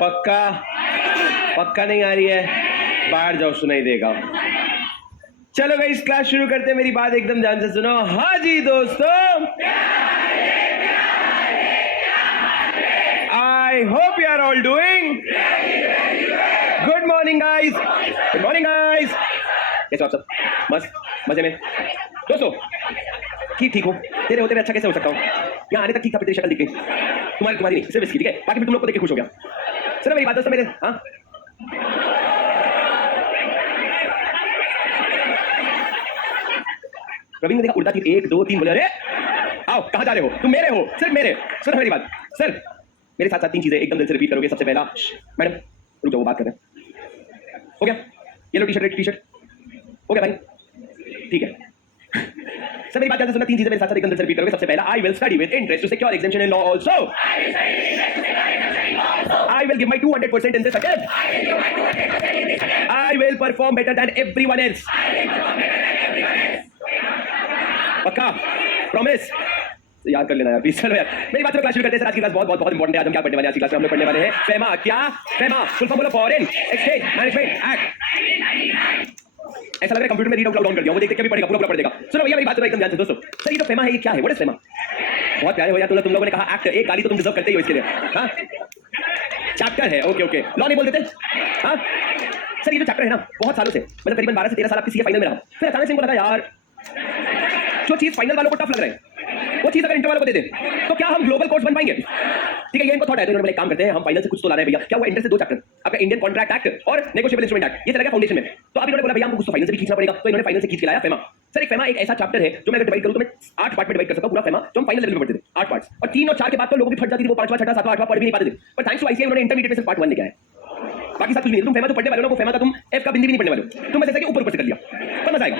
पक्का पक्का नहीं आ रही है, बाहर जाओ, सुनाई देगा। चलो गाइस क्लास शुरू करते हैं, मेरी बात एकदम ध्यान से सुनो। हाँ जी दोस्तों, I hope you are all doing good morning guys. Good morning guys, कैसे हो आप सब? मस्त मजे में दोस्तों? ठीक हो? तेरे होते हुए अच्छा कैसे हो सकता हूँ? यहाँ आने तक ठीक था, तेरी शक्ल दिख गई, तुम्हारी नहीं, सिर्फ इसकी, ठीक है? बाकी तुम लोग को देख के खुश हो गया। सुनो मेरी बात दोस्तों, मेरे हाँ प्रवीण ने देखा उड़ता थी, 1 2 3 बोले, अरे आओ, कहाँ जा रहे हो तुम? मेरे हो, सिर्फ मेरे। सुनो मेरी बात सर, मेरे साथ साथ 3 चीजें एकदम दिल से रिपीट करोगे। सबसे पहला, मैडम रुक जाओ, वो बात कर रहे हैं। हो गया? Yellow T shirt red T shirt हो गया भाई, ठीक है? सर मेरी बात ध्यान से सुनना, 3 चीजें मेरे साथ साथ एकदम दिल से रिपीट करोगे। सबसे पहला, I will study with interest to secure examination in law also. I will give my 200% in this attempt. I will perform better than everyone else. पक्का? Promise? याद कर लेना यार प्लीज। चलो यार मेरी बात में क्लास शुरू करते हैं। सर आज की क्लास बहुत बहुत बहुत इंपॉर्टेंट है। आज हम क्या पढ़ने वाले हैं? आज की क्लास में हम लोग पढ़ने वाले हैं फेमा। क्या फेमा? फुल फॉर्म बोलो, फॉरेन एक्सचेंज मैनेजमेंट एक्ट। ऐसा लग रहा है कंप्यूटर में रीड आउट डाउन कर दिया, वो देख के भी पढ़ेगा, पूरा पूरा पढ़ देगा। सुनो भैया मेरी बात सुनो एकदम ध्यान से दोस्तों। सर ये तो फेमा है, ये क्या है? What is FEMA? बहुत प्यारे हो यार तुम लोगों ने कहा एक्ट, एक गाली तो तुम डिजर्व करते ही हो इसके लिए। हाँ चैप्टर है, ओके ओके, लॉ नहीं बोल देते? हाँ सर ये जो चैप्टर है ना, बहुत सालों से, मतलब करीबन 12 से 13 साल आपकी सीए फाइनल में रहा, फिर अचानक से इनको लगा यार जो चीज फाइनल वालों को टफ लग रहा है वो चीज अगर इंटर वालों को दे दे तो क्या हम ग्लोबल कोर्स बन पाएंगे? ठीक है, ये इनको थॉट है, तो इन्होंने एक काम करते हैं, हम फाइनल से कुछ तो ला रहे हैं भैया। क्या हुआ? इंटर से 2 चैप्टर, आपका इंडियन कॉन्ट्रैक्ट एक्ट और नेगोशिएबल इंस्ट्रूमेंट एक्ट, ये चलेगा फाउंडेशन में। तो अब इन्होंने बोला भैया हमको कुछ तो फाइनल से भी खींचना पड़ेगा, तो इन्होंने फाइनल से खींच के लाया फेमा। सर एक फेमा एक ऐसा चैप्टर है जो मैं अगर डिवाइड करूं तो मैं 8 पार्ट में डिवाइड कर सकता हूं पूरा फेमा, जो हम फाइनल लेवल में पढ़ते थे 8 पार्ट्स। और 3 और 4 के बाद तो लोगों की फट जाती थी, वो 5वां 6वां 7वां 8वां पढ़ भी नहीं पाते थे। पर थैंक्स टू आईसीआई उन्होंने इंटरमीडिएट में सिर्फ पार्ट 1 लेके आए, बाकी सब कुछ नहीं। तुम फेमा तो पढ़ने वाले हो, फेमा का तुम एफ का बिंदी भी नहीं पढ़ने वाले हो, तुम ऐसे कि ऊपर ऊपर से कर लिया, तो मजा आएगा।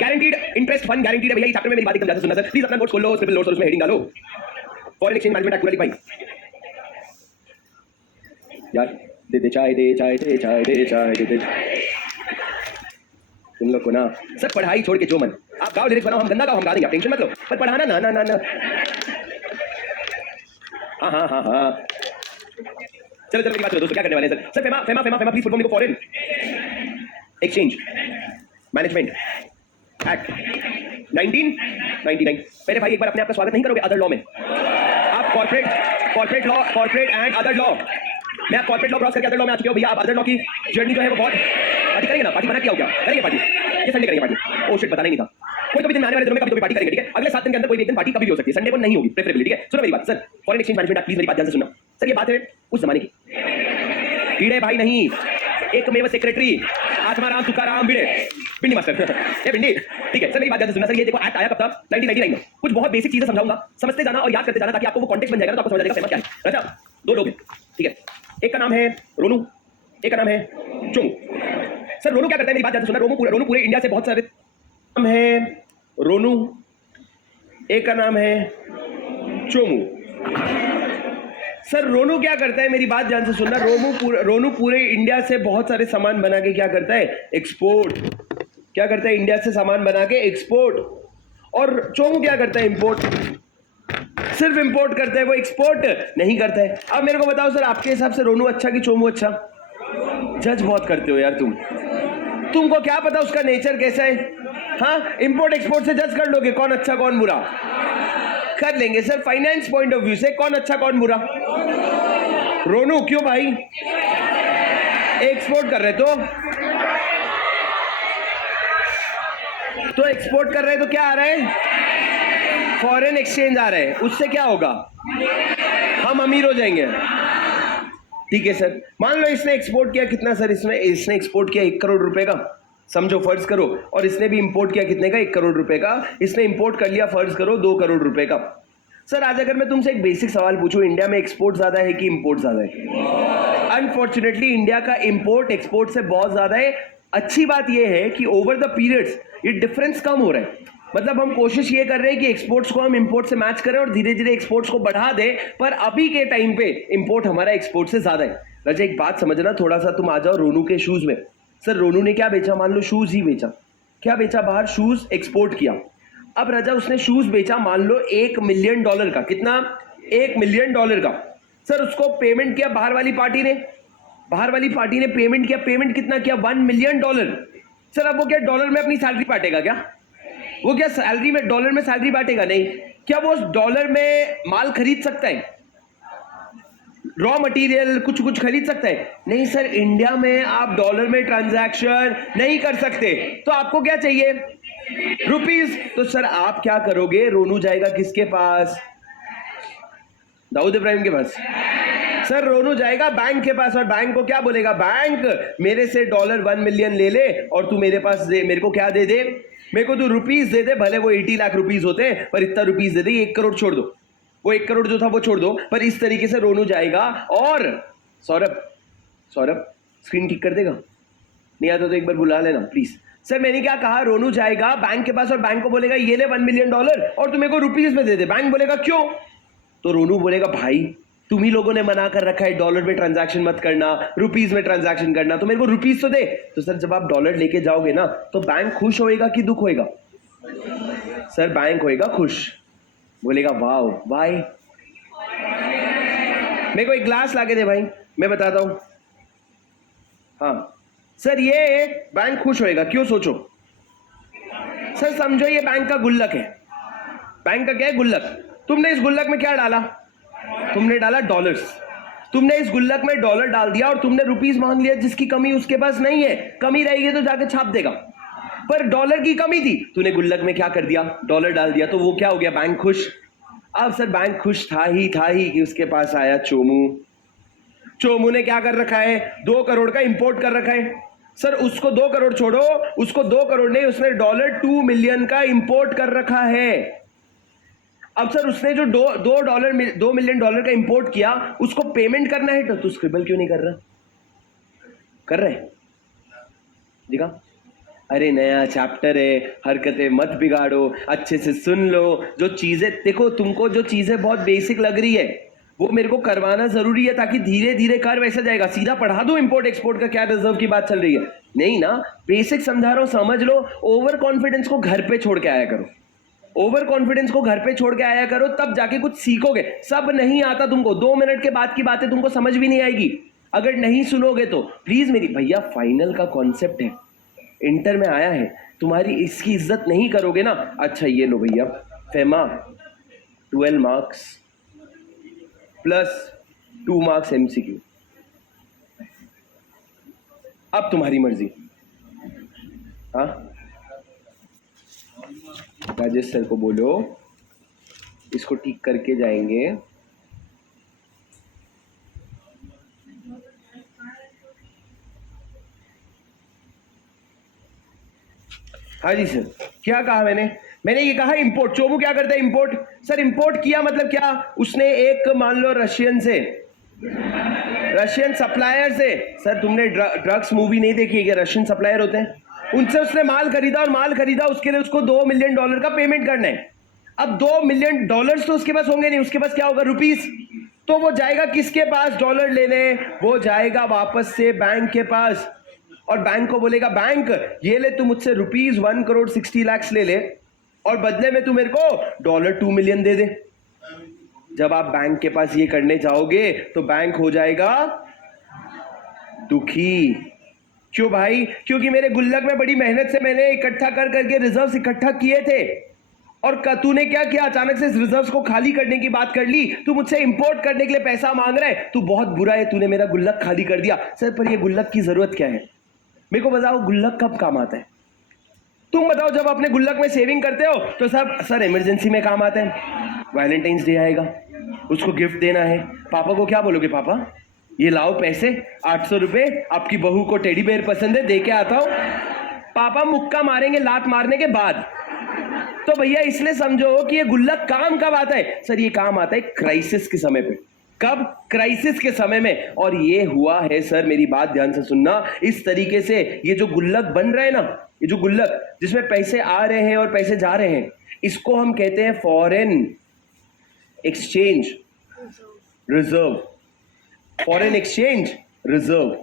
गारंटीड इंटरेस्ट फन गारंटीड है भैया। ये चैप्टर में मेरी बात एकदम ध्यान से सुनना सर, प्लीज अपना नोट्स खोल लो, ट्रिपल नोट्स और उसमें हेडिंग डालो फॉरेन एक्सचेंज मैनेजमेंट एक्ट पूरा लिख भाई। यार दे दे चाय दे चाय दे चाय दे चाय दे दे। तुम लोग को ना सर पढ़ाई छोड़ के जो मन, आप गाओ लिरिक्स बनाओ, हम गंदा गाओ हम गा देंगे, आप टेंशन मत लो, पर पढ़ाना ना ना ना ना। हाँ हाँ हाँ हाँ चलो चलो मेरी बात सुनो दोस्तों, क्या करने वाले हैं sir? Sir FEMA FEMA FEMA FEMA please full form लिखो, फॉरेन एक्सचेंज मैनेजमेंट एक्ट 1999। मेरे भाई एक बार अपने आप का स्वागत नहीं करोगे अदर लॉ में? आप corporate law, corporate and other law में, आप कॉर्पोरेट लॉ क्रॉस करके अदर लॉ में आ चुके हो भैया। आप अदर लॉ की जर्नी जो है वो बहुत पार्टी करेंगे ना, पार्टी बना क्या हो गया? करेंगे पार्टी, ये संडे करेंगे पार्टी। ओ शिट बताना ही नहीं था। कोई तो भी दिन आने वाले दिनों में कभी पार्टी करेंगे, ठीक है? अगले 7 दिन के अंदर कोई भी एक दिन पार्टी कभी भी हो सकती है, संडे को नहीं होगी प्रेफरेबली, ठीक है? सुनो मेरी बात sir, foreign exchange management please मेरी बात ध्यान से सुनना। सर ये बात है उस जमाने की, भिड़े भाई नहीं, एकमेव सेक्रेटरी आत्माराम तुकाराम भिड़े, भिंडी मास्टर ये भिंडी, ठीक है? सर मेरी बात ध्यान से सुनना। सर ये देखो एक्ट आया कब था? 1999 में। कुछ बहुत बेसिक चीजें समझाऊंगा, समझते जाना और याद करते जाना, ताकि आपको वो कॉन्टेक्स्ट बन जाएगा, तो आपको समझ जाएगा फेमा क्या है। अच्छा 2 लोग हैं, ठीक है? एक का नाम है रोनू, एक का नाम है चोमू। सर रोनू क्या करता है? मेरी बात ध्यान से सुनना। रोनू पूरे इंडिया से बहुत सारे, नाम है रोनू, एक का नाम है चोमू। सर रोनू क्या करता है? मेरी बात ध्यान से सुनना। रोनू पूरे इंडिया से बहुत सारे सामान बना के क्या करता है? एक्सपोर्ट। क्या करता है? इंडिया से सामान बना के एक्सपोर्ट। और चोमू क्या करता है? इंपोर्ट। सिर्फ इंपोर्ट करता है, वो एक्सपोर्ट नहीं करता है। अब मेरे को बताओ सर, आपके हिसाब से रोनू अच्छा कि चोमू अच्छा? जज बहुत करते हो यार तुमको क्या पता उसका नेचर कैसा है? हाँ इंपोर्ट एक्सपोर्ट से जज कर लोगे कौन अच्छा कौन बुरा? कर लेंगे sir finance point of view से, कौन अच्छा कौन बुरा? रोनू। क्यों भाई? एक्सपोर्ट कर रहे तो एक्सपोर्ट कर रहे तो क्या आ रहा है? फॉरेन एक्सचेंज आ रहा है, उससे क्या होगा? हम अमीर हो जाएंगे, ठीक है सर? मान लो इसने एक्सपोर्ट किया कितना सर? इसने एक्सपोर्ट किया 1 करोड़ रुपए का, समझो फर्ज करो। और इसने भी इंपोर्ट किया कितने का? 1 करोड़ रुपए का। इसने इंपोर्ट कर लिया फर्ज करो 2 करोड़ रुपए का। सर आज अगर मैं तुमसे एक बेसिक सवाल पूछूं, इंडिया में एक्सपोर्ट ज्यादा है कि इंपोर्ट ज्यादा है? अनफॉर्चुनेटली इंडिया का इंपोर्ट एक्सपोर्ट से बहुत ज्यादा है। अच्छी बात यह है कि ओवर द पीरियड्स ये डिफरेंस कम हो रहा है। मतलब हम कोशिश ये कर रहे हैं कि एक्सपोर्ट्स को हम इंपोर्ट से मैच करें और धीरे धीरे एक्सपोर्ट्स को बढ़ा दें, पर अभी के टाइम पे इंपोर्ट हमारा एक्सपोर्ट से ज्यादा है। रजा एक बात समझना, थोड़ा सा तुम आ जाओ रोनू के शूज में। सर रोनू ने क्या बेचा? मान लो शूज ही बेचा। क्या बेचा? बाहर शूज एक्सपोर्ट किया। अब रजा उसने शूज बेचा मान लो $1 मिलियन का। कितना? $1 मिलियन का। सर उसको पेमेंट किया बाहर वाली पार्टी ने, पेमेंट किया, पेमेंट कितना किया, $1 मिलियन। सर अब वो क्या डॉलर में अपनी सैलरी बांटेगा क्या? वो क्या सैलरी में डॉलर में सैलरी बांटेगा? नहीं। क्या वो डॉलर में माल खरीद सकता है, रॉ मटेरियल कुछ कुछ खरीद सकता है? नहीं सर, इंडिया में आप डॉलर में ट्रांजैक्शन नहीं कर सकते, तो आपको क्या चाहिए? रुपीस। तो सर आप क्या करोगे? रोनू जाएगा किसके पास? दाऊद इब्राहिम के पास। सर रोनू जाएगा बैंक के पास और बैंक को क्या बोलेगा? बैंक मेरे से $1 मिलियन ले ले और तू मेरे पास दे, मेरे को क्या दे दे? मेरे को तू रुपीस दे दे, भले वो 80 लाख रुपीस होते हैं पर इतना रुपीस दे दे, 1 करोड़ छोड़ दो, वो 1 करोड़ जो था वो छोड़ दो। पर इस तरीके से रोनू जाएगा और सौरभ स्क्रीन ठीक कर देगा? नहीं आता तो एक बार बुला लेना प्लीज। सर मैंने क्या कहा? रोनू जाएगा बैंक के पास और बैंक को बोलेगा ये ले $1 मिलियन और तुम मेरे को रुपीस में दे दे। बैंक बोलेगा क्यों? तो रोनू बोलेगा भाई तुम ही लोगों ने मना कर रखा है डॉलर में ट्रांजैक्शन मत करना, रुपीस में ट्रांजैक्शन करना, तो मेरे को रुपीस तो दे। तो सर जब आप डॉलर लेके जाओगे ना तो बैंक खुश होएगा कि दुख होएगा? सर बैंक होएगा खुश, बोलेगा वाह भाई मेरे को एक ग्लास लाके दे भाई, मैं बताता हूं। हाँ सर ये बैंक खुश होएगा, क्यों सोचो? सर समझो ये बैंक का गुल्लक है। बैंक का क्या है? गुल्लक। तुमने इस गुल्लक में क्या डाला? तुमने डाला डॉलर्स। तुमने इस गुल्लक में डॉलर डाल दिया और तुमने रुपीस मांग लिया, जिसकी कमी उसके पास नहीं है। कमी रहेगी तो जाके छाप देगा, पर डॉलर की कमी थी, तूने गुल्लक में क्या कर दिया? डॉलर डाल दिया, तो वो क्या हो गया? बैंक खुश। अब सर बैंक खुश था ही कि उसके पास आया चोमू ने क्या कर रखा है? 2 करोड़ का इंपोर्ट कर रखा है। सर उसको 2 करोड़ छोड़ो, उसको 2 करोड़ नहीं, उसने $2 मिलियन का इंपोर्ट कर रखा है। अब सर उसने जो $2 मिलियन का इंपोर्ट किया, उसको पेमेंट करना है, तो तू स्क्रिबल क्यों नहीं कर रहा? कर रहे दिखा। अरे नया चैप्टर है, हरकतें मत बिगाड़ो, अच्छे से सुन लो। जो चीजें देखो, तुमको जो चीजें बहुत बेसिक लग रही है वो मेरे को करवाना जरूरी है, ताकि धीरे धीरे कर वैसा जाएगा। सीधा पढ़ा दो इंपोर्ट एक्सपोर्ट का क्या रिजर्व की बात चल रही है? नहीं ना, बेसिक समझा रहा हूं, समझ लो। ओवर कॉन्फिडेंस को घर पे छोड़ के आया करो, ओवर कॉन्फिडेंस को घर पे छोड़ के आया करो, तब जाके कुछ सीखोगे। सब नहीं आता तुमको, 2 मिनट के बाद की बातें तुमको समझ भी नहीं आएगी अगर नहीं सुनोगे तो। प्लीज मेरी भैया, फाइनल का कॉन्सेप्ट है, इंटर में आया है, तुम्हारी इसकी इज्जत नहीं करोगे ना। अच्छा ये लो भैया, FEMA 12 marks plus 2 marks MCQ, अब तुम्हारी मर्जी। हाँ राजेश सर को बोलो, इसको ठीक करके जाएंगे। हाँ जी सर, क्या कहा मैंने ये कहा इंपोर्ट। चोमू क्या करता है? इंपोर्ट। सर इंपोर्ट किया मतलब क्या? उसने एक मान लो रशियन सप्लायर से, सर तुमने ड्रग्स मूवी नहीं देखी है क्या? रशियन सप्लायर होते हैं, उनसे उसने माल खरीदा, और माल खरीदा उसके लिए उसको $2 मिलियन का पेमेंट करना है। अब $2 मिलियन तो उसके पास होंगे नहीं, उसके पास क्या होगा? रुपीस। तो वो जाएगा किसके पास डॉलर लेने? वो जाएगा वापस से बैंक के पास, और बैंक को बोलेगा बैंक ये ले तू मुझसे रुपीस 1 करोड़ 60 लाख ले ले, और बदले में तू मेरे को $2 मिलियन दे दे। जब आप बैंक के पास ये करने जाओगे तो बैंक हो जाएगा दुखी। क्यों भाई? क्योंकि मेरे गुल्लक में बड़ी मेहनत से मैंने इकट्ठा कर करके रिजर्व्स इकट्ठा किए थे, और तूने क्या किया? अचानक से इस रिजर्व्स को खाली करने की बात कर ली। तू मुझसे इंपोर्ट करने के लिए पैसा मांग रहा है, तू बहुत बुरा है, तूने मेरा गुल्लक खाली कर दिया। सर पर ये गुल्लक की जरूरत क्या है? मेरे को बताओ, गुल्लक कब काम आता है? तुम बताओ। जब अपने गुल्लक में सेविंग करते हो तो सर इमरजेंसी में काम आता है। वैलेंटाइंस डे आएगा, उसको गिफ्ट देना है, पापा को क्या बोलोगे? पापा ये लाओ पैसे 800 रुपए, आपकी बहू को टेडी बेयर पसंद है, दे के आता हूं। पापा मुक्का मारेंगे लात मारने के बाद। तो भैया इसलिए समझो कि ये गुल्लक काम कब आता है? सर ये काम आता है क्राइसिस के समय पे। कब? क्राइसिस के समय में। और ये हुआ है सर, मेरी बात ध्यान से सुनना, इस तरीके से ये जो गुल्लक बन रहे हैं ना, ये जो गुल्लक जिसमें पैसे आ रहे हैं और पैसे जा रहे हैं, इसको हम कहते हैं foreign exchange reserve. Foreign exchange reserve,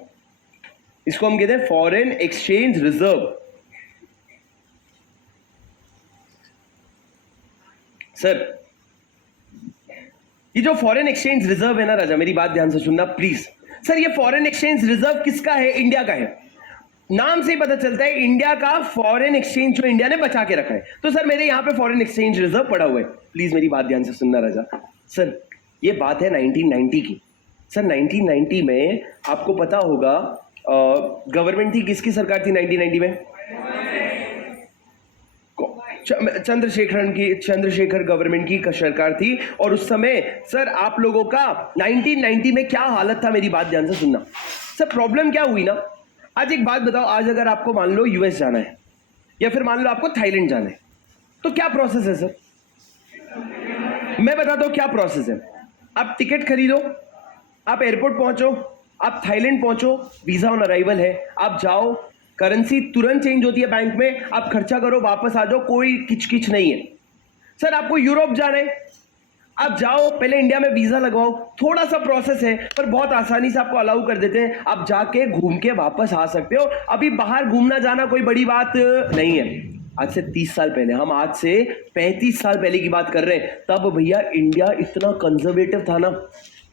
इसको हम कहते हैं फॉरेन एक्सचेंज रिजर्व। सर ये जो फॉरेन एक्सचेंज रिजर्व है ना राजा, मेरी बात ध्यान से सुनना प्लीज। सर ये फॉरेन एक्सचेंज रिजर्व किसका है? इंडिया का है। नाम से ही पता चलता है इंडिया का फॉरेन एक्सचेंज जो इंडिया ने बचा के रखा है। तो सर मेरे यहाँ पे फॉरेन एक्सचेंज रिजर्व पड़ा हुआ है, प्लीज मेरी बात ध्यान से सुनना राजा। सर ये बात है 1990 की। सर 1990 में आपको पता होगा गवर्नमेंट थी, किसकी सरकार थी 1990 में? चंद्रशेखर गवर्नमेंट की सरकार थी। और उस समय सर आप लोगों का 1990 में क्या हालत था, मेरी बात ध्यान से सुनना। सर प्रॉब्लम क्या हुई ना, आज एक बात बताओ, आज अगर आपको मान लो यूएस जाना है या फिर मान लो आपको थाईलैंड जाना है, तो क्या प्रोसेस है सर? मैं बताता हूं क्या प्रोसेस है। आप टिकट खरीदो, आप एयरपोर्ट पहुंचो, आप थाईलैंड पहुंचो, वीजा ऑन अराइवल है, आप जाओ, करेंसी तुरंत चेंज होती है बैंक में, आप खर्चा करो, वापस आ जाओ, कोई किचकिच नहीं है। सर आपको यूरोप जाना है, आप जाओ, पहले इंडिया में वीजा लगवाओ, थोड़ा सा प्रोसेस है पर बहुत आसानी से आपको अलाउ कर देते हैं, आप जाके घूम के वापस आ सकते हो। अभी बाहर घूमना जाना कोई बड़ी बात नहीं है। आज से 30 साल पहले, हम आज से 35 साल पहले की बात कर रहे हैं, तब भैया इंडिया इतना कंजर्वेटिव था ना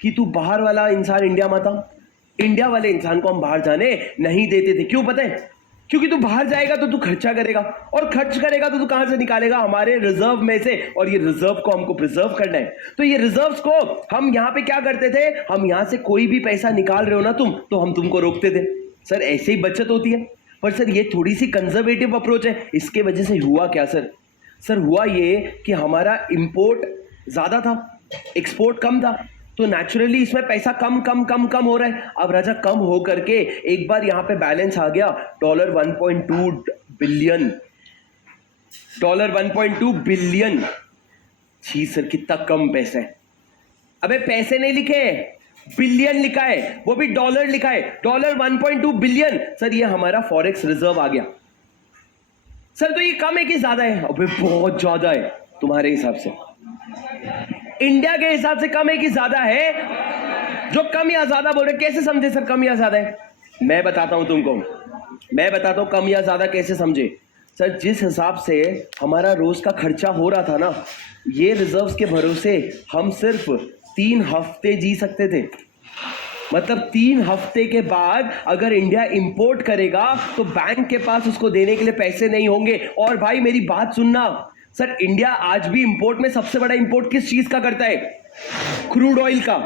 कि तू बाहर वाला इंसान इंडिया में था, इंडिया वाले इंसान को हम बाहर जाने नहीं देते थे। क्यों पता है? क्योंकि तू बाहर जाएगा तो तू खर्चा करेगा, और खर्च करेगा तो तू कहां से निकालेगा? हमारे रिजर्व में से, और ये रिजर्व को हमको प्रिजर्व करना है। तो ये रिजर्व्स को हम यहां पे क्या करते थे, हम यहां से कोई भी पैसा निकाल रहे हो ना तुम, तो हम तुमको रोकते थे। सर ऐसे ही बचत होती है। पर सर ये थोड़ी सी कंजर्वेटिव अप्रोच है। इसके वजह से हुआ क्या सर? सर हुआ ये कि हमारा इंपोर्ट ज्यादा था, एक्सपोर्ट कम था, तो नेचुरली इसमें पैसा कम कम कम कम हो रहा है। अब राजा कम हो करके एक बार यहां पे बैलेंस आ गया $1.2 बिलियन, $1.2 बिलियन। जी सर कितना कम पैसा है। अबे पैसे नहीं लिखे, बिलियन लिखा है, वो भी डॉलर लिखा है, $1.2 बिलियन। सर ये हमारा फॉरेक्स रिजर्व आ गया। सर तो ये कम है कि ज्यादा है? अबे बहुत ज्यादा है। तुम्हारे हिसाब से, इंडिया के हिसाब से कम है कि ज्यादा है? जो कम या ज्यादा बोल रहे, कैसे समझे सर कम या ज्यादा है? मैं बताता हूं तुमको, मैं बताता हूं कम या ज्यादा कैसे समझे। सर जिस हिसाब से हमारा रोज का खर्चा हो रहा था ना, ये रिजर्व्स के भरोसे हम सिर्फ 3 हफ्ते जी सकते थे। मतलब 3 हफ्ते के बाद अगर इंडिया इंपोर्ट करेगा तो बैंक के पास उसको देने के लिए पैसे नहीं होंगे। और भाई मेरी बात सुनना, सर इंडिया आज भी इंपोर्ट में सबसे बड़ा इंपोर्ट किस चीज का करता है? क्रूड ऑयल का।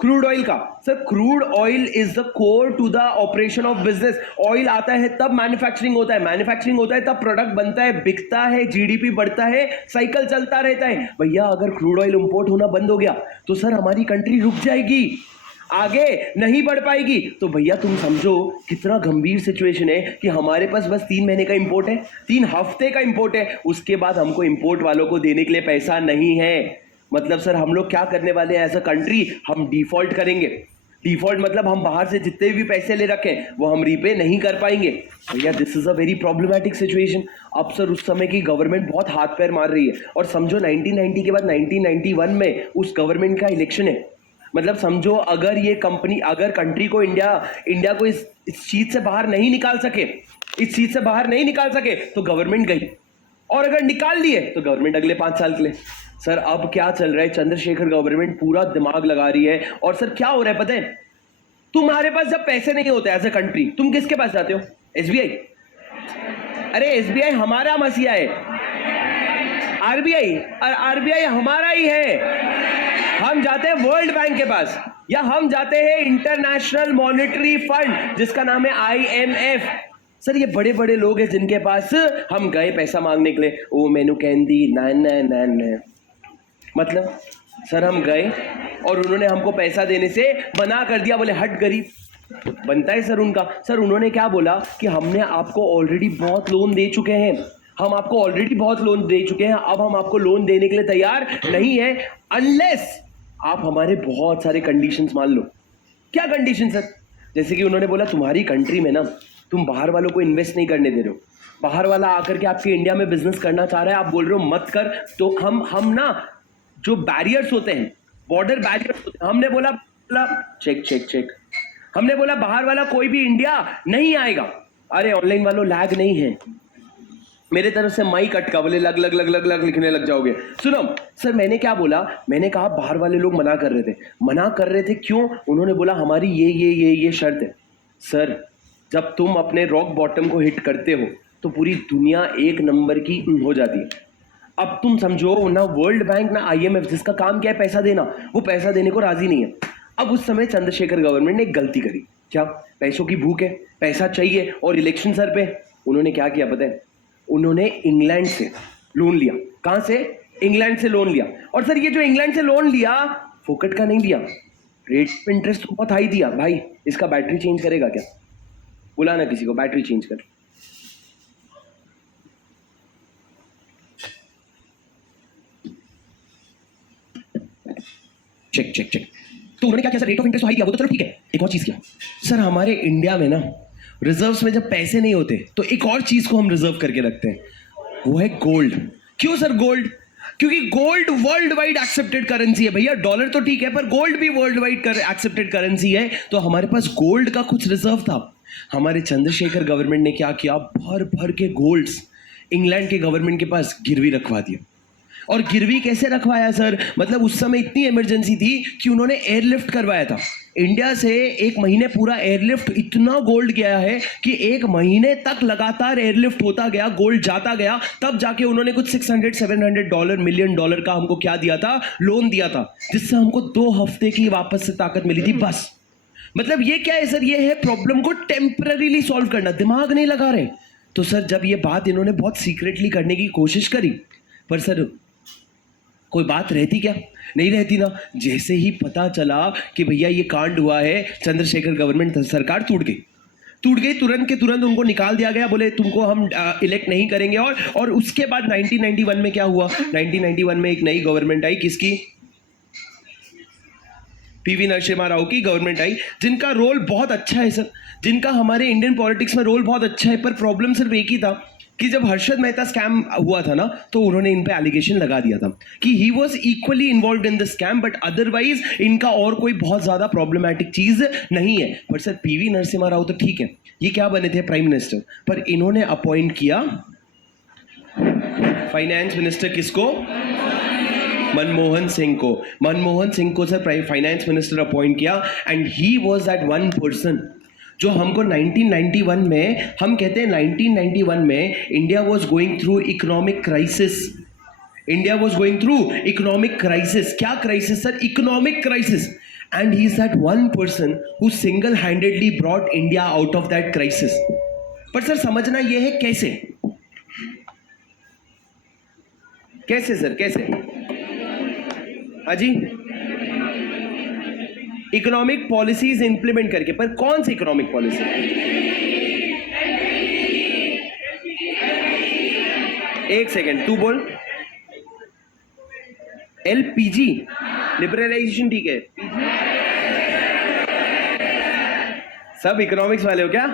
क्रूड ऑयल का। Sir crude oil is the core to the operation of business. Oil आता है तब मैन्युफैक्चरिंग होता है, मैन्युफैक्चरिंग होता है तब प्रोडक्ट बनता है, बिकता है, जीडीपी बढ़ता है, साइकिल चलता रहता है। भैया अगर क्रूड ऑयल इंपोर्ट होना बंद हो गया तो सर हमारी कंट्री रुक जाएगी, आगे नहीं बढ़ पाएगी। तो भैया तुम समझो कितना गंभीर सिचुएशन है कि हमारे पास बस 3 महीने का इंपोर्ट है, 3 हफ्ते का इंपोर्ट है, उसके बाद हमको इंपोर्ट वालों को देने के लिए पैसा नहीं है। मतलब सर हम लोग क्या करने वाले हैं एज अ कंट्री? हम डिफॉल्ट करेंगे। डिफॉल्ट मतलब हम बाहर से जितने भी पैसे ले रखे हैं वो हम रीपे नहीं कर पाएंगे। भैया this is a very problematic situation. अब सर उस समय की गवर्नमेंट बहुत हाथ पैर मार रही है। और समझो 1990 के बाद 1991 में उस गवर्नमेंट का इलेक्शन है। मतलब समझो अगर ये कंपनी, अगर कंट्री को इंडिया को इस चीज से बाहर नहीं निकाल सके, इस चीज से बाहर नहीं निकाल सके तो गवर्नमेंट गई, और अगर निकाल लिए तो गवर्नमेंट अगले 5 साल के लिए। सर अब क्या चल रहा है? चंद्रशेखर गवर्नमेंट पूरा दिमाग लगा रही है। और सर क्या हो रहा है पता है? तुम्हारे पास जब पैसे नहीं होते एज अ कंट्री, तुम किसके पास जाते हो? एसबीआई। अरे एसबीआई हमारा मसीहा है, आरबीआई, आरबीआई हमारा ही है। हम जाते हैं वर्ल्ड बैंक के पास, या हम जाते हैं इंटरनेशनल मॉनेटरी फंड जिसका नाम है IMF। सर ये बड़े बड़े लोग हैं जिनके पास हम गए पैसा मांगने के लिए, ओ मैनू कहती न। मतलब सर हम गए और उन्होंने हमको पैसा देने से मना कर दिया, बोले हट गरीब। बनता है सर उनका। सर उन्होंने क्या बोला कि हमने आपको ऑलरेडी बहुत लोन दे चुके हैं, हम आपको ऑलरेडी बहुत लोन दे चुके हैं, अब हम आपको लोन देने के लिए तैयार नहीं है अनलेस आप हमारे बहुत सारे कंडीशंस मान लो। क्या कंडीशन सर? जैसे कि उन्होंने बोला तुम्हारी कंट्री में ना तुम बाहर वालों को इन्वेस्ट नहीं करने दे रहे हो, बाहर वाला आकर के आपके इंडिया में बिजनेस करना चाह रहा है, आप बोल रहे हो मत कर, तो हम ना जो बैरियर्स होते हैं, बॉर्डर बैरियर्स होते हैं, हमने बोला चेक, हमने बोला बाहर वाला कोई भी इंडिया नहीं आएगा। अरे ऑनलाइन वालों लैग नहीं है, मेरे तरफ से माइक अटका, बोले लग लग लग लग लग लिखने लग जाओगे। सुनो सर, मैंने क्या बोला, मैंने कहा बाहर वाले लोग मना कर रहे थे, क्यों? उन्होंने बोला हमारी ये शर्त है। सर, जब तुम अपने रॉक बॉटम को हिट करते हो तो पूरी दुनिया एक नंबर की हो जाती है। अब तुम समझो ना, वर्ल्ड बैंक ना IMF, जिसका काम क्या है पैसा देना, वो पैसा देने को राजी नहीं है। अब उस समय चंद्रशेखर गवर्नमेंट ने एक गलती करी। क्या? पैसों की भूख है, पैसा चाहिए और इलेक्शन सर पे। उन्होंने क्या किया पता है? उन्होंने इंग्लैंड से लोन लिया। कहां से? इंग्लैंड से लोन लिया। और सर, ये जो इंग्लैंड से लोन लिया, फोकट का नहीं लिया, रेट पे इंटरेस्ट बहुत हाई दिया। भाई, इसका बैटरी चेंज करेगा क्या? बुलाना किसी को, बैटरी चेंज कर। Check check check. तो उन्होंने क्या किया sir? Rate of interest high दिया, वो तो चलो ठीक है। एक और चीज किया सर, हमारे इंडिया में ना रिजर्व्स में जब पैसे नहीं होते तो एक और चीज को हम रिजर्व करके रखते हैं, वो है गोल्ड। क्यों सर गोल्ड? क्योंकि gold world wide accepted currency है भैया। डॉलर तो ठीक है, पर गोल्ड भी वर्ल्ड वाइड एक्सेप्टेड करेंसी है। तो हमारे पास गोल्ड का कुछ रिजर्व था। हमारे चंद्रशेखर गवर्नमेंट ने क्या किया? भर भर के गोल्ड्स इंग्लैंड के गवर्नमेंट के पास गिरवी रखवा दिया। और गिरवी कैसे रखवाया सर? मतलब उस समय इतनी इमरजेंसी थी कि उन्होंने एयरलिफ्ट करवाया था। इंडिया से एक महीने पूरा एयरलिफ्ट, इतना गोल्ड गया है कि एक महीने तक लगातार एयरलिफ्ट होता गया, गोल्ड जाता गया। तब जाके उन्होंने कुछ $600-700 मिलियन डॉलर का हमको क्या दिया था? लोन दिया था, जिससे हमको 2 हफ्ते की वापस से ताकत मिली थी बस। मतलब ये क्या है सर? ये है प्रॉब्लम को टेम्पररीली सॉल्व करना, दिमाग नहीं लगा रहे। तो सर, जब ये बात इन्होंने बहुत सीक्रेटली करने की कोशिश करी, पर सर कोई बात रहती क्या? नहीं रहती ना। जैसे ही पता चला कि भैया ये कांड हुआ है, चंद्रशेखर गवर्नमेंट सरकार टूट गई, तुरंत के तुरंत उनको निकाल दिया गया। बोले तुमको हम इलेक्ट नहीं करेंगे। और उसके बाद 1991 में क्या हुआ? 1991 में एक नई गवर्नमेंट आई। किसकी? PV नरसिम्हा राव की गवर्नमेंट आई, जिनका रोल बहुत अच्छा है सर, जिनका हमारे इंडियन पॉलिटिक्स में रोल बहुत अच्छा है। पर प्रॉब्लम सिर्फ एक ही था कि जब हर्षद मेहता स्कैम हुआ था ना, तो उन्होंने इन पे एलिगेशन लगा दिया था कि he was equally involved in the scam, but otherwise इनका और कोई बहुत ज्यादा प्रॉब्लमैटिक चीज नहीं है। पर सर, PV नरसिम्हा राव तो ठीक है, ये क्या बने थे? Prime minister. पर इन्होंने अपॉइंट किया फाइनेंस मिनिस्टर, किसको? मनमोहन सिंह को। मनमोहन सिंह को सर फाइनेंस मिनिस्टर अपॉइंट किया। And he was that one person जो हमको 1991 में, हम कहते हैं 1991 में India was going through economic crisis. India was going through economic crisis. क्या crisis sir? Economic crisis. And he is that one person who single handedly brought India out of that crisis. पर sir, समझना यह है कैसे? कैसे sir, कैसे? हाँ जी, economic policies implement करके। पर कौन सी इकोनॉमिक पॉलिसी? एक सेकेंड, तू बोल। LPG लिबरलाइजेशन, ठीक है। सब इकोनॉमिक्स वाले हो क्या?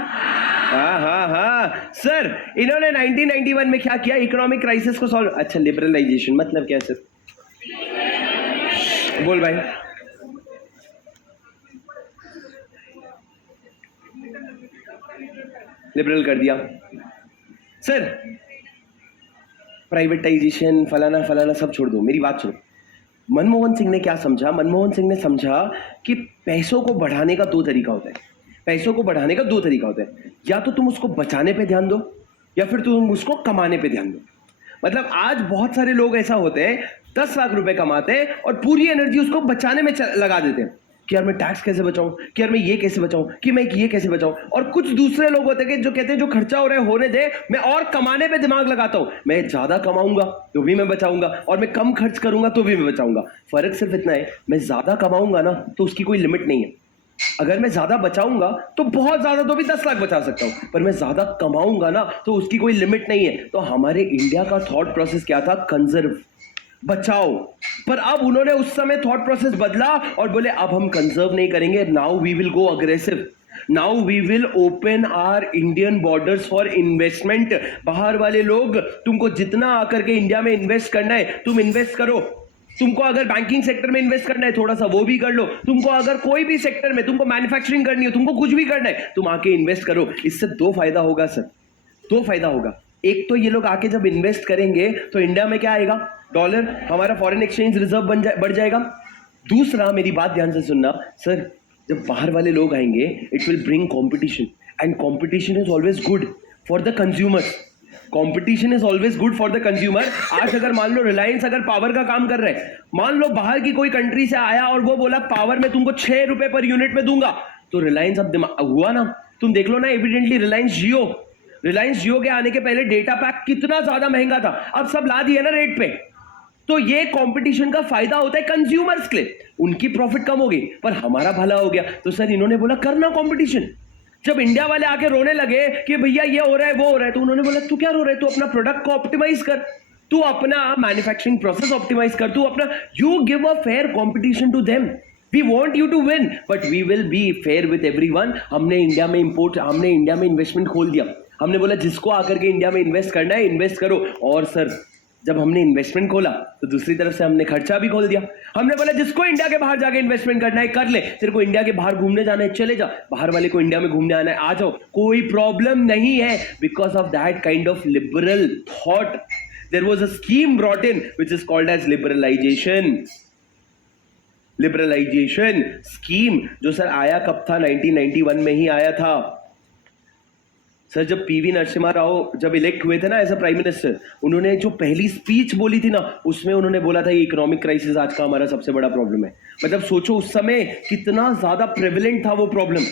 हाँ सर, इन्होंने 1991 में क्या किया? इकोनॉमिक क्राइसिस को सॉल्व। अच्छा, लिबरलाइजेशन मतलब क्या सर? बोल भाई। लिबरल कर दिया सर। प्राइवेटाइजेशन फलाना फलाना सब छोड़ दो, मेरी बात सुनो। मनमोहन सिंह ने क्या समझा? मनमोहन सिंह ने समझा कि पैसों को बढ़ाने का 2 तरीका होता है। पैसों को बढ़ाने का 2 तरीका होता है, या तो तुम उसको बचाने पे ध्यान दो, या फिर तुम उसको कमाने पे ध्यान दो। मतलब आज बहुत सारे लोग ऐसा होते हैं, 10 लाख रुपए कमाते हैं और पूरी एनर्जी उसको बचाने में लगा देते हैं कि यार मैं टैक्स कैसे बचाऊं, कि यार मैं ये कैसे बचाऊं, कि मैं ये कैसे बचाऊं। और कुछ दूसरे लोग होते हैं जो कहते हैं जो खर्चा हो रहा है होने दे, मैं और कमाने पे दिमाग लगाता हूं। मैं ज्यादा कमाऊंगा तो भी मैं बचाऊंगा, और मैं कम खर्च करूंगा तो भी मैं बचाऊंगा। फर्क सिर्फ इतना है, मैं ज्यादा कमाऊंगा ना तो उसकी कोई लिमिट नहीं है। अगर मैं ज्यादा बचाऊंगा तो बहुत ज्यादा तो भी 10 लाख बचा सकता हूं, पर मैं ज्यादा कमाऊंगा ना तो उसकी कोई लिमिट नहीं है। तो हमारे इंडिया का थॉट प्रोसेस क्या था? कंजर्व, बचाओ। पर अब उन्होंने उस समय थॉट प्रोसेस बदला और बोले अब हम कंजर्व नहीं करेंगे, now we will go aggressive, now we will open our Indian borders for investment. बाहर वाले लोग, तुमको जितना आकर के इंडिया में इन्वेस्ट करना है तुम इन्वेस्ट करो। तुमको अगर बैंकिंग सेक्टर में इन्वेस्ट करना है थोड़ा सा वो भी कर लो, तुमको अगर कोई भी सेक्टर में तुमको मैन्युफैक्चरिंग करनी हो, तुमको कुछ भी करना है तुम आके इन्वेस्ट करो। इससे 2 फायदा होगा सर, 2 फायदा होगा। एक तो ये लोग आके जब इन्वेस्ट करेंगे तो इंडिया में क्या आएगा, डॉलर, हमारा फॉरेन एक्सचेंज रिजर्व बढ़ जाएगा। दूसरा, मेरी बात ध्यान से सुनना सर, जब बाहर वाले लोग आएंगे it will bring competition, and competition is always good for the consumer. Competition is always good for the consumer. आज अगर मान लो रिलायंस अगर पावर का काम कर रहा है, मान लो बाहर की कोई कंट्री से आया और वो बोला पावर में तुमको 6 रुपए पर यूनिट में दूंगा, तो रिलायंस अब हुआ ना, तुम देख लो ना एविडेंटली रिलायंस जियो के आने के पहले डेटा पैक कितना ज्यादा महंगा था, अब सब ला दिया ना रेट पे। तो ये कंपटीशन का फायदा होता है कंज्यूमर्स के लिए, उनकी प्रॉफिट कम हो गई पर हमारा भला हो गया। तो सर इन्होंने बोला करना कंपटीशन। जब इंडिया वाले आके रोने लगे कि भैया ये हो रहा है वो हो रहा है, तो उन्होंने बोला तू क्या रो रहा है, तू अपना प्रोडक्ट को ऑप्टिमाइज कर, तू अपना मैन्युफैक्चरिंग प्रोसेस ऑप्टिमाइज कर, तू अपना, you give a fair competition to them. We want you to win but we will be fair with everyone. हमने इंडिया में इन्वेस्टमेंट खोल दिया, हमने बोला जिसको आकर के इंडिया में इन्वेस्ट करना है इन्वेस्ट करो। और सर जब हमने इन्वेस्टमेंट खोला तो दूसरी तरफ से हमने खर्चा भी खोल दिया। हमने बोला जिसको इंडिया के बाहर जाके इन्वेस्टमेंट करना है कर ले, तेरे को इंडिया के बाहर घूमने जाना है चले जा, बाहर वाले को इंडिया में घूमने आना है आ जाओ, कोई प्रॉब्लम नहीं है। Because of that kind of liberal thought there was a scheme brought in which is called as liberalisation scheme, जो सर आया कब था, 1991 में ही आया था। सर जब पीवी नरसिम्हा राव जब इलेक्ट हुए थे ना एज अ प्राइम मिनिस्टर, उन्होंने जो पहली स्पीच बोली थी ना उसमें उन्होंने बोला था ये इकोनॉमिक क्राइसिस आज का हमारा सबसे बड़ा प्रॉब्लम है। मतलब सोचो उस समय कितना ज्यादा प्रेवलेंट था वो प्रॉब्लम।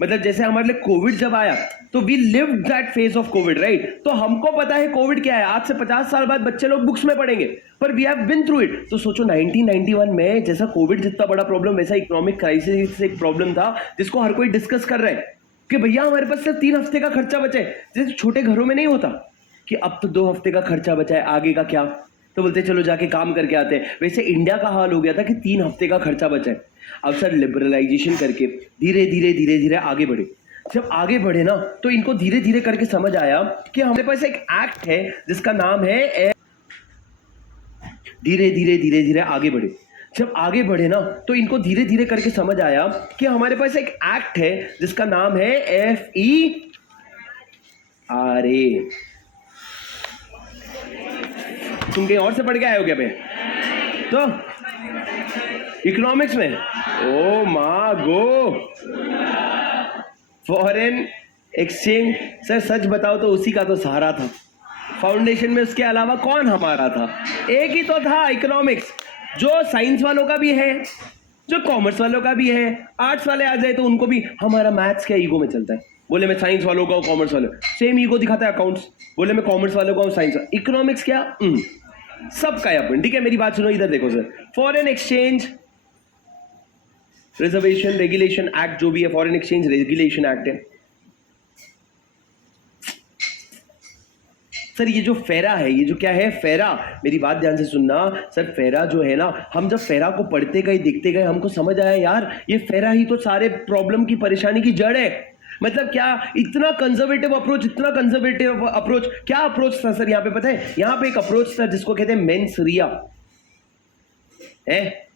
मतलब जैसे हमारे लिए कोविड जब आया तो we lived that phase of Covid, right. तो हमको पता है कोविड क्या है, आज से 50 साल बाद बच्चे लोग बुक्स में पढ़ेंगे, पर we have been through it. तो सोचो 1991 में जैसा कोविड जितना बड़ा प्रॉब्लम, वैसा इकोनॉमिक क्राइसिस एक प्रॉब्लम था जिसको हर कोई डिस्कस कर रहा है कि भैया हमारे पास सिर्फ 3 हफ्ते का खर्चा बचा है। जैसे छोटे घरों में नहीं होता कि अब तो 2 हफ्ते का खर्चा बचा है, आगे का क्या, तो बोलते चलो जाके काम करके आते हैं। वैसे इंडिया का हाल हो गया था कि 3 हफ्ते का खर्चा बचा है। अब सर लिबरलाइजेशन करके धीरे धीरे आगे बढ़े। जब आगे बढ़े ना तो इनको धीरे धीरे करके समझ आया कि हमारे पास एक एक्ट है जिसका नाम है, धीरे धीरे आगे बढ़े। जब आगे बढ़े ना तो इनको धीरे धीरे करके समझ आया कि हमारे पास एक एक्ट है जिसका नाम है FERA। तुम कहीं और से पढ़ के आए हो क्या? तो इकोनॉमिक्स में ओ माँ गो फॉरेन एक्सचेंज। सर सच बताओ तो उसी का तो सहारा था फाउंडेशन में, उसके अलावा कौन हमारा था? एक ही तो था इकोनॉमिक्स, जो साइंस वालों का भी है, जो कॉमर्स वालों का भी है। आर्ट्स वाले आ जाए तो उनको भी, हमारा मैथ्स क्या ईगो में चलता है, बोले मैं साइंस वालों का हूँ कॉमर्स वाले, सेम ईगो दिखाता है अकाउंट्स, बोले मैं कॉमर्स वालों का हूँ साइंस। इकोनॉमिक्स क्या सबका है अपन, ठीक है। मेरी बात सुनो, इधर देखो sir, foreign exchange reservation regulation act जो भी है, फॉरेन एक्सचेंज रेगुलेशन एक्ट है। सर ये जो फेरा है, ये जो क्या है फेरा, मेरी बात ध्यान से सुनना सर। फेरा जो है ना, हम जब फेरा को पढ़ते गए देखते गए हमको समझ आया यार ये फेरा ही तो सारे प्रॉब्लम की परेशानी की जड़ है। मतलब क्या इतना कंजर्वेटिव अप्रोच, क्या अप्रोच था सर यहाँ पे? पता है यहाँ पे एक अप्रोच था जिसको कहते हैं मेंस रिया है।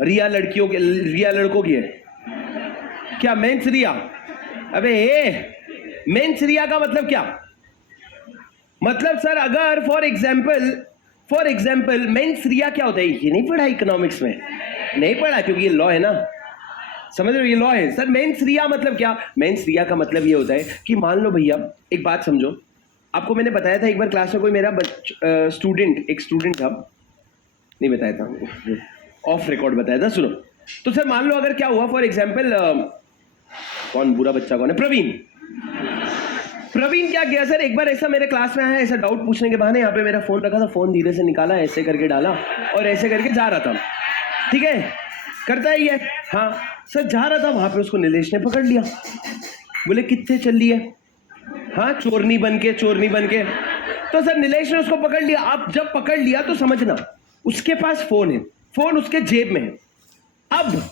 रिया लड़कियों के, रिया लड़कों की है क्या? मेंस रिया, अबे मेंस रिया का मतलब क्या? मतलब सर अगर फॉर एग्जाम्पल मेंस रिया क्या होता है, ये नहीं पढ़ा इकोनॉमिक्स में, नहीं पढ़ा क्योंकि ये लॉ है ना, समझ रहे हो, ये लॉ है सर। मेंस रिया मतलब क्या? मेंस रिया का मतलब ये होता है कि मान लो भैया एक बात समझो, आपको मैंने बताया था एक बार क्लास में कोई मेरा एक स्टूडेंट था, नहीं बताया था, ऑफ रिकॉर्ड बताया था, सुनो। तो सर मान लो अगर क्या हुआ, फॉर एग्जाम्पल कौन बुरा बच्चा कौन है, प्रवीण क्या किया सर, एक बार ऐसा मेरे क्लास में आया, ऐसा डाउट पूछने के बहाने यहाँ पे मेरा फोन रखा था, फोन धीरे से निकाला, ऐसे करके डाला और ऐसे करके जा रहा था, ठीक है, करता ही है। हाँ सर जा रहा था, वहां पे उसको नीलेश ने पकड़ लिया, बोले कितने चल रही है, हाँ चोरनी बन के। तो सर नीलेश ने उसको पकड़ लिया। अब जब पकड़ लिया तो समझना उसके पास फोन है, फोन उसके जेब में है। अब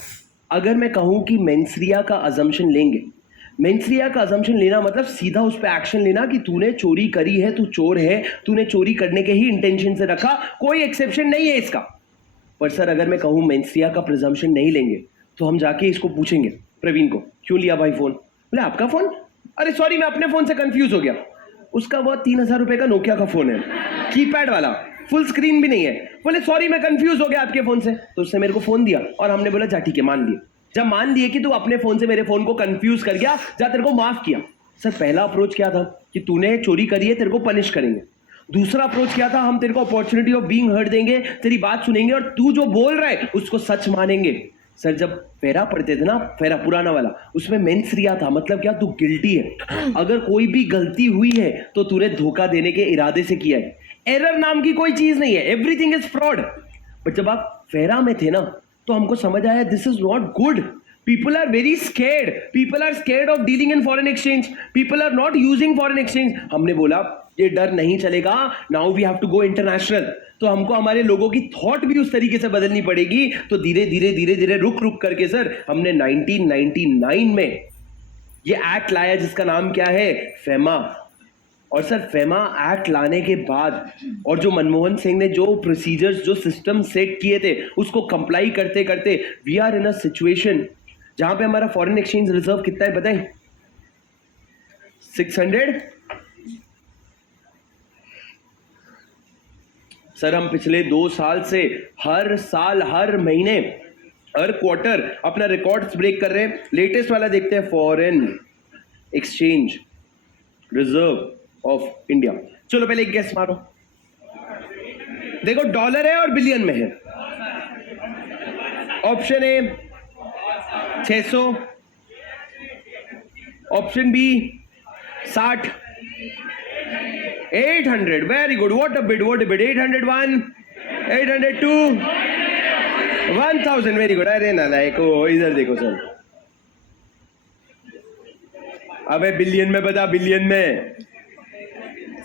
अगर मैं कहूं कि मेंसरिया का अजम्पशन लेंगे, मेंसरिया का अजम्पशन लेना मतलब सीधा उस पर एक्शन लेना कि तूने चोरी करी है, तू चोर है, तूने चोरी करने के ही इंटेंशन से रखा, कोई एक्सेप्शन नहीं है इसका। पर सर अगर मैं कहूं मेंसरिया का प्रिजम्पशन नहीं लेंगे तो हम जाके इसको पूछेंगे प्रवीण को, क्यों लिया भाई फोन? बोले आपका फोन? अरे सॉरी मैं अपने फोन से कंफ्यूज हो गया। उसका वो 3,000 रुपए का नोकिया का फोन है, कीपैड वाला, फुल स्क्रीन भी नहीं है। बोले सॉरी मैं कंफ्यूज हो गया आपके फोन से। तो उसने मेरे को फोन दिया और हमने बोला जा ठीक है मान लिया। जब मान लिए कि तू अपने फोन से मेरे फोन को कंफ्यूज कर गया, जा तेरे को माफ किया। सर पहला अप्रोच क्या था कि तूने चोरी करी है, तेरे को पनिश करेंगे। दूसरा अप्रोच क्या था, हम तेरे को अपॉर्चुनिटी ऑफ बीइंग हर्ड देंगे, तेरी बात सुनेंगे और तू जो बोल रहा है उसको सच मानेंगे। सर जब फेरा पढ़ते थे ना, फेरा पुराना वाला, उसमें मेंस रिया था, मतलब क्या, तू गिल्टी है। अगर कोई भी गलती हुई है तो तूने धोखा देने के इरादे से किया है। एरर नाम की कोई चीज नहीं है, एवरीथिंग इज फ्रॉड। बट जब आप फेरा में थे ना तो हमको समझ आया this is not good. People are very scared. People are scared of dealing in foreign exchange. People are not using foreign exchange. हमने बोला ये डर नहीं चलेगा, now we have to go international. तो हमको हमारे लोगों की थॉट भी उस तरीके से बदलनी पड़ेगी। तो धीरे धीरे धीरे धीरे रुक रुक करके सर हमने 1999 में ये एक्ट लाया जिसका नाम क्या है, फेमा। और सर फेमा एक्ट लाने के बाद और जो मनमोहन सिंह ने जो प्रोसीजर्स, जो सिस्टम सेट किए थे, उसको कंप्लाई करते करते we are in a situation जहां पे हमारा फॉरेन एक्सचेंज रिजर्व कितना है बताएं, 600। सर हम पिछले 2 साल से हर साल, हर महीने, हर क्वार्टर अपना रिकॉर्ड्स ब्रेक कर रहे हैं। लेटेस्ट वाला देखते हैं, foreign exchange reserve of India. चलो पहले एक गेस मारो, देखो डॉलर है और बिलियन में है। Option A 600, option B 60, 800। Very good, what a bid, what a bid. 801, 802, 1000। Very good. अरे ना लाइक इधर देखो सर, अबे बिलियन में बता, बिलियन में।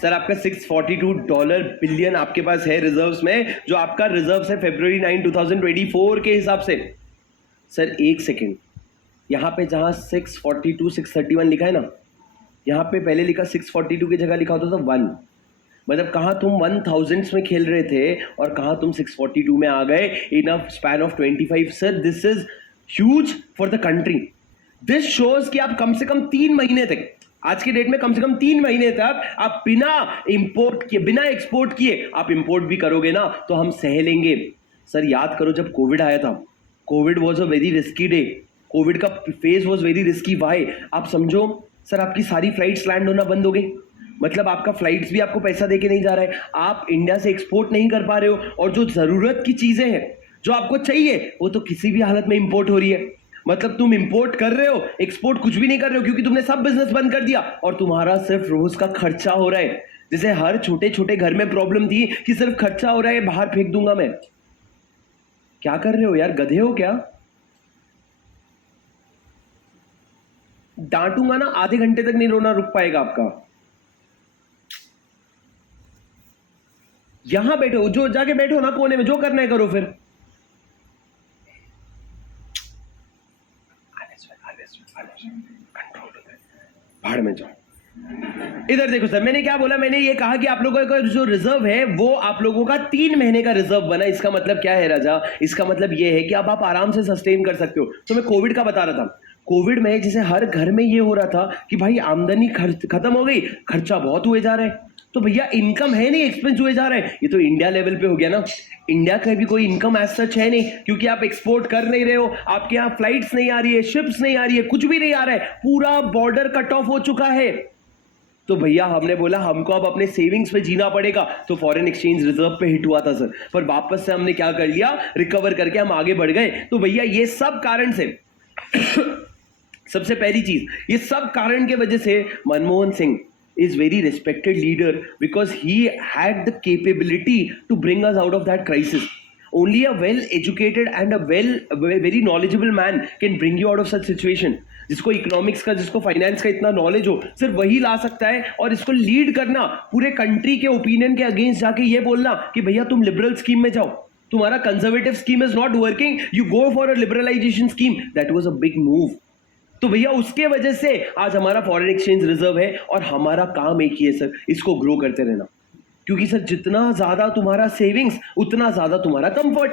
सर आपका $642 बिलियन आपके पास है रिजर्व्स में, जो आपका रिजर्व्स है February 9, 2024 के हिसाब से। सर एक सेकेंड, यहाँ पे जहाँ 642, 631 लिखा है ना, यहाँ पे पहले लिखा 642 की जगह लिखा होता था 1। मतलब कहाँ तुम 1000s में खेल रहे थे और कहाँ तुम 642 में आ गए in a span of 25। Sir this is huge for the country. This shows कि आप कम से कम 3 महीने तक, आज के डेट में कम से कम 3 महीने तक आप बिना इंपोर्ट किए, बिना एक्सपोर्ट किए आप इंपोर्ट भी करोगे ना तो हम सह लेंगे। सर याद करो जब कोविड आया था, COVID was a very risky day, COVID का phase was very risky. Why? आप समझो सर आपकी सारी फ्लाइट्स लैंड होना बंद हो गई, मतलब आपका फ्लाइट्स भी आपको पैसा देके नहीं जा रहा है, आप इंडिया से एक्सपोर्ट नहीं कर पा रहे हो, और जो जरूरत की चीजें हैं जो आपको चाहिए वो तो किसी भी हालत में इंपोर्ट हो रही है। मतलब तुम इंपोर्ट कर रहे हो, एक्सपोर्ट कुछ भी नहीं कर रहे हो, क्योंकि तुमने सब बिजनेस बंद कर दिया और तुम्हारा सिर्फ रोज का खर्चा हो रहा है। जैसे हर छोटे छोटे घर में प्रॉब्लम थी कि सिर्फ खर्चा हो रहा है, बाहर फेंक दूंगा मैं। क्या कर रहे हो यार, गधे हो क्या? डांटूंगा ना, आधे घंटे तक नहीं रोना रुक पाएगा आपका। यहां बैठो, जो जाके बैठो ना कोने में, जो करना है करो फिर। भाड़ में जाओ। इधर देखो सर, मैंने क्या बोला, मैंने ये कहा कि आप लोगों का जो रिजर्व है वो आप लोगों का 3 महीने का रिजर्व बना। इसका मतलब क्या है राजा? इसका मतलब ये है कि अब आप आराम से सस्टेन कर सकते हो। तो मैं कोविड का बता रहा था, कोविड में जैसे हर घर में ये हो रहा था कि भाई आमदनी खत्म हो गई, खर्चा बहुत हुए जा रहा है, तो भैया इनकम है नहीं, एक्सपेंस हुए जा रहे हैं। ये तो इंडिया लेवल पे हो गया ना, इंडिया का भी कोई इनकम एज सच है नहीं, क्योंकि आप एक्सपोर्ट कर नहीं रहे हो, आपके यहाँ फ्लाइट्स नहीं आ रही है, शिप्स नहीं आ रही है, कुछ भी नहीं आ रहा है, पूरा बॉर्डर कट ऑफ हो चुका है। तो भैया हमने बोला हमको अब अपने सेविंग्स पे जीना पड़ेगा, तो फॉरेन एक्सचेंज रिजर्व पे हिट हुआ था सर, पर वापस से हमने क्या कर लिया, रिकवर करके हम आगे बढ़ गए। तो भैया ये सब कारण से सबसे पहली चीज, ये सब कारण के वजह से Manmohan Singh is very respected leader because he had the capability to bring us out of that crisis. Only a well educated and a very knowledgeable man can bring you out of such situation. जिसको economics का, जिसको finance का इतना knowledge हो, सिर्फ वही ला सकता है। और इसको लीड करना, पूरे कंट्री के ओपिनियन के अगेंस्ट जाके ये बोलना कि भैया तुम लिबरल स्कीम में जाओ, तुम्हारा conservative scheme is not working, you go for a liberalisation scheme, that was a big move. तो भैया उसके वजह से आज हमारा फॉरेन एक्सचेंज रिजर्व है, और हमारा काम एक ही है सर, इसको ग्रो करते रहना। क्योंकि सर जितना ज्यादा तुम्हारा सेविंग्स उतना ज्यादा तुम्हारा कंफर्ट।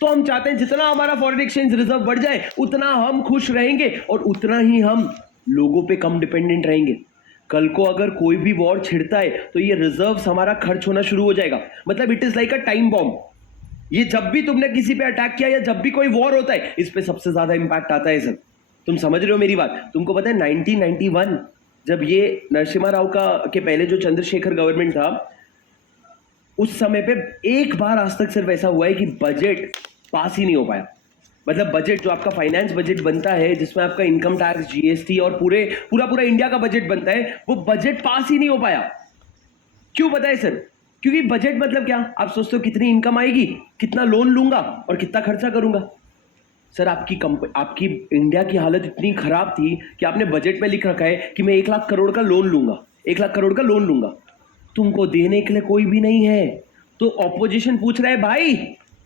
तो हम चाहते हैं जितना हमारा फॉरेन एक्सचेंज रिजर्व बढ़ जाए उतना हम खुश रहेंगे और उतना ही हम लोगों पे कम डिपेंडेंट रहेंगे। कल को अगर कोई भी वॉर छिड़ता है तो ये रिजर्व्स हमारा खर्च होना शुरू हो जाएगा. मतलब it is like a time bomb. ये जब भी तुमने किसी पे अटैक किया या जब भी कोई वॉर होता है, इस पे सबसे ज्यादा इंपैक्ट आता है सर. तुम समझ रहे हो मेरी बात? तुमको पता है 1991 जब ये नरसिम्हा राव का के पहले जो चंद्रशेखर गवर्नमेंट था, उस समय पे एक बार आज तक सिर्फ ऐसा हुआ है कि बजट पास ही नहीं हो पाया. मतलब बजट जो आपका फाइनेंस बजट बनता है, जिसमें आपका इनकम टैक्स, जीएसटी और पूरा पूरा इंडिया का बजट बनता है, वो बजट पास ही नहीं हो पाया. क्यों पता है सर? क्योंकि बजट मतलब क्या? आप सोचते हो कितनी इनकम आएगी, कितना लोन लूंगा और कितना खर्चा करूंगा. सर आपकी इंडिया की हालत इतनी खराब थी कि आपने बजट में लिख रखा है कि मैं 1 लाख करोड़ का लोन लूंगा, 1 लाख करोड़ का लोन लूंगा. तुमको देने के लिए कोई भी नहीं है. तो ऑपोजिशन पूछ रहा है भाई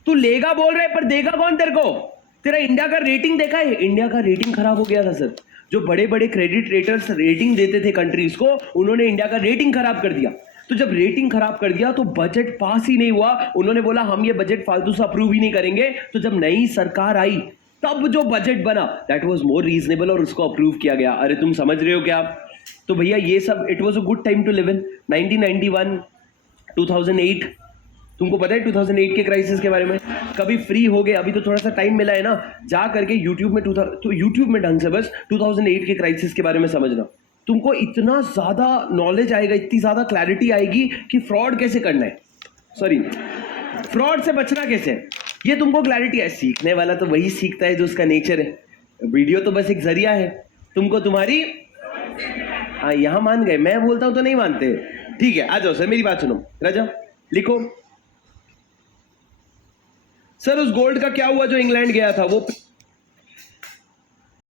तू लेगा बोल रहा है पर देगा कौन तेरे को? तेरा इंडिया का रेटिंग देखा है? इंडिया का रेटिंग खराब हो गया था सर. जो बड़े बड़े क्रेडिट रेटर्स रेटिंग देते थे कंट्रीज को, उन्होंने इंडिया का रेटिंग खराब कर दिया. तो जब रेटिंग खराब कर दिया तो बजट पास ही नहीं हुआ. उन्होंने बोला हम ये बजट फालतू से अप्रूव ही नहीं करेंगे. तो जब नई सरकार आई तब जो बजट बना दैट वाज मोर रीजनेबल और उसको अप्रूव किया गया. अरे तुम समझ रहे हो क्या? तो भैया ये सब it was a good time to live in. 1991, 2008. तुमको पता है 2008 के क्राइसिस के बारे में? कभी फ्री हो गए, अभी तो थोड़ा सा टाइम मिला है ना, जा करके यूट्यूब में तो यूट्यूब में ढंग से बस 2008 के क्राइसिस के बारे में समझना. तुमको इतना ज्यादा नॉलेज आएगा, इतनी ज्यादा क्लैरिटी आएगी कि फ्रॉड कैसे करना है, सॉरी फ्रॉड से बचना कैसे है, ये तुमको क्लैरिटी है. सीखने वाला तो वही सीखता है जो उसका नेचर है. वीडियो तो बस एक जरिया है. तुमको तुम्हारी हाँ यहां मान गए, मैं बोलता हूं तो नहीं मानते. ठीक है, आ जाओ सर, मेरी बात सुनो. राजा लिखो. सर उस गोल्ड का क्या हुआ जो इंग्लैंड गया था? वो